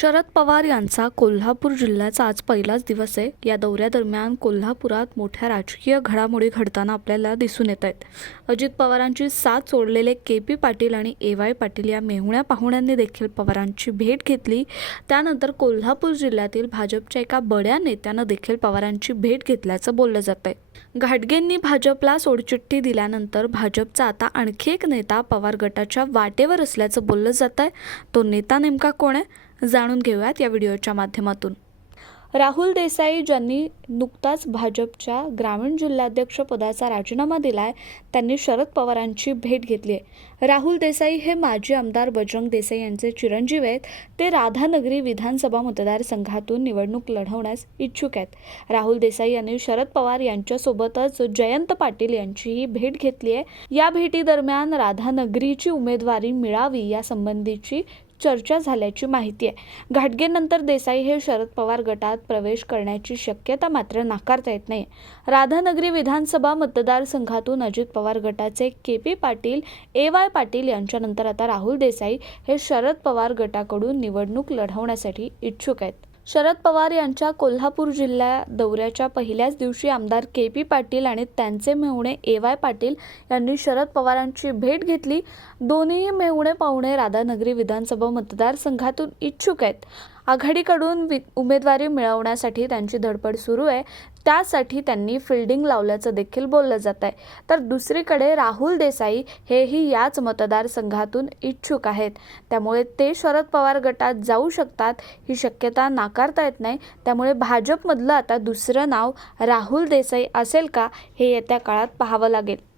शरद पवार यांचा कोल्हापूर जिल्ह्याचा आज पहिलाच दिवस आहे. या दौऱ्यादरम्यान कोल्हापुरात मोठ्या राजकीय घडामोडी घडताना आपल्याला दिसून येत आहेत. अजित पवारांची साथ सोडलेले के पी पाटील आणि ए वाय पाटील या मेहुण्या पाहुण्यांनी देखील पवारांची भेट घेतली. त्यानंतर कोल्हापूर जिल्ह्यातील भाजपच्या एका बड्या नेत्यानं देखील पवारांची भेट घेतल्याचं बोललं जात आहे. घाटगेंनी भाजपला सोडचिठ्ठी दिल्यानंतर भाजपचा आता आणखी एक नेता पवार गटाच्या वाटेवर असल्याचं बोललं जात आहे. तो नेता नेमका कोण आहे? जाणून घेऊयात या व्हिडिओच्या माध्यमातून. राहुल देसाई ज्यांनी नुकताच भाजपच्या ग्रामीण जिल्हाध्यक्ष पदाचा राजीनामा दिलाय त्यांनी शरद पवारांची भेट घेतली आहे. राहुल देसाई हे माजी आमदार बजरंग देसाई यांचे चिरंजीव आहेत. ते राधानगरी विधानसभा मतदारसंघातून निवडणूक लढवण्यास इच्छुक आहेत. राहुल देसाई यांनी शरद पवार यांच्यासोबतच जयंत पाटील यांचीही भेट घेतली आहे. या भेटीदरम्यान राधानगरीची उमेदवारी मिळावी यासंबंधीची चर्चा झाल्याची माहिती आहे. घाटगेनंतर देसाई हे शरद पवार गटात प्रवेश करण्याची शक्यता मात्र नाकारता येत नाही. राधानगरी विधानसभा मतदारसंघातून अजित पवार गटाचे K P Patil A Y Patil यांच्यानंतर आता राहुल देसाई हे शरद पवार गटाकडून निवडणूक लढवण्यासाठी इच्छुक आहेत. शरद पवार यांच्या कोल्हापूर जिल्हा दौऱ्याच्या पहिल्याच दिवशी आमदार के पी पाटील आणि त्यांचे मेहुणे ए वाय पाटील यांनी शरद पवारांची भेट घेतली. दोन्ही मेहुणे पाहुणे राधानगरी विधानसभा मतदारसंघातून इच्छुक आहेत. आघाडीकडून वि उमेदवारी मिळवण्यासाठी त्यांची धडपड सुरू आहे. त्यासाठी त्यांनी फिल्डिंग लावल्याचं देखील बोललं जात आहे. तर दुसरीकडे राहुल देसाई हेही याच मतदारसंघातून इच्छुक आहेत. त्यामुळे ते शरद पवार गटात जाऊ शकतात ही शक्यता नाकारता येत नाही. त्यामुळे भाजपमधलं आता दुसरं नाव राहुल देसाई असेल का हे येत्या काळात पाहावं लागेल.